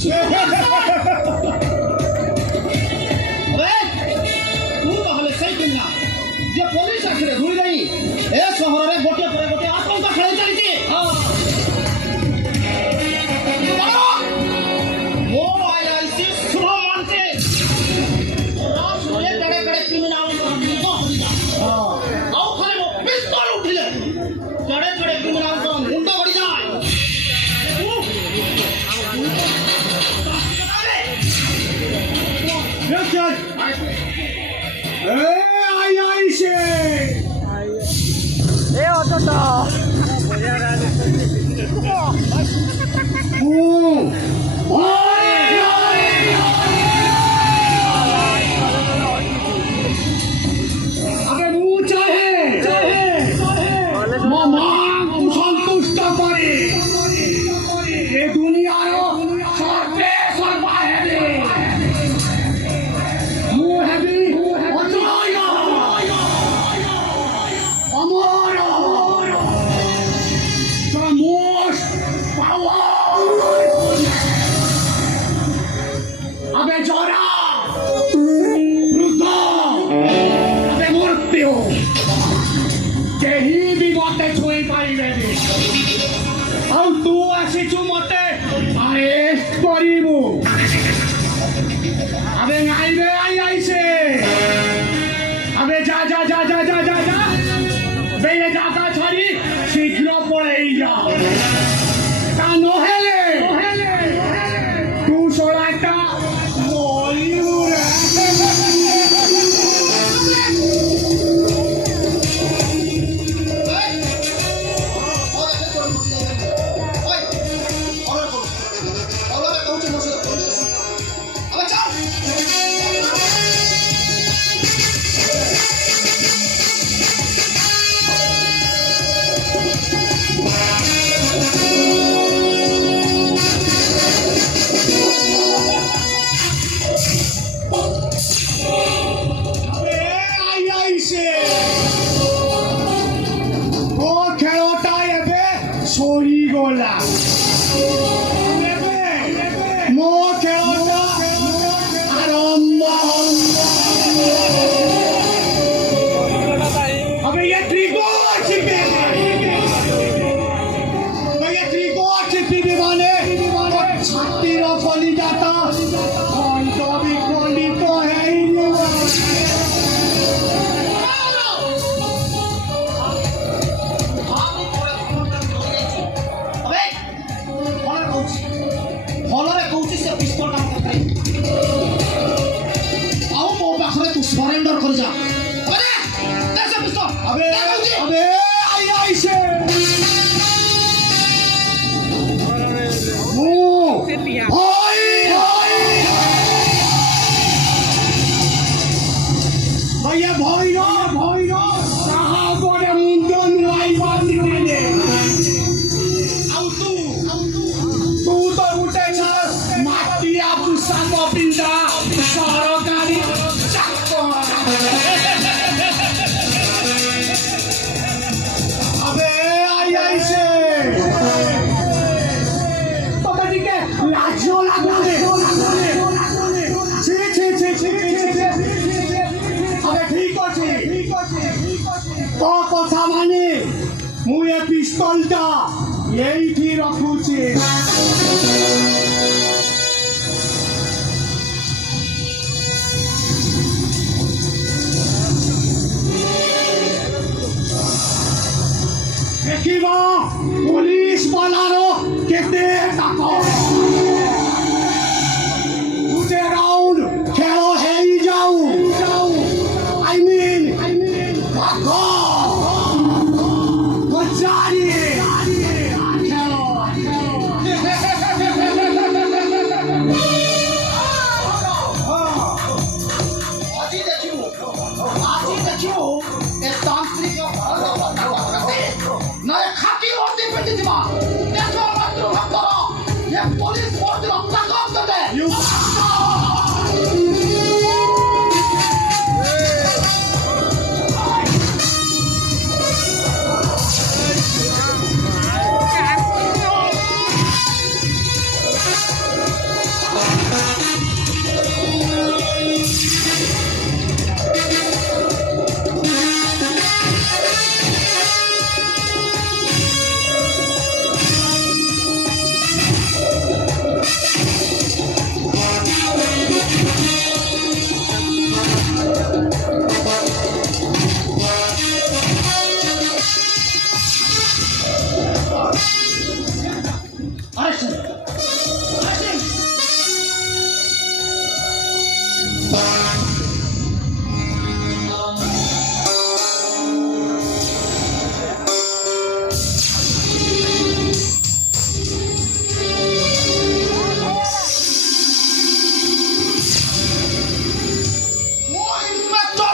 पड़छे अरे तू ताहले सही किना जे पुलिस आखिरे धुई नहीं ए शहर रे गोटे पर गोटे आतंक खेल चलीची हां मो आईआईसी सुनो मानते रात रे कड़े कड़े क्रिमिनल को हां आउ खाली मो पिस्तौल उठिले कड़े कड़े क्रिमिनल को मुंडा बड़ी जाए सरेंडर कर जा अबे दे से पिस्तौल अबे आई से भैया भाई ना साहब बोले मुंडन लाई बात निकले तू तो उठे छ माटी आपु साको पिंडा सरकारी अबे आई से पापा जी के लाजो लागले तो कथा माने मु ये पिस्तौलटा एइठी रखुची देखिबा पुलिस वालारो केते ताको तुझे राउंड खेलो हेई जाऊ आई मीन भागो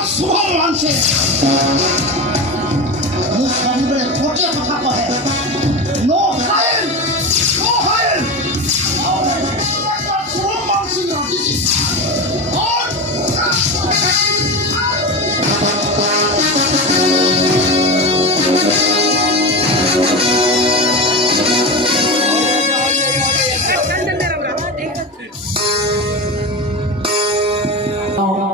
শুভ মঞ্চে মোক সবুৰে গোটেই কথা কয়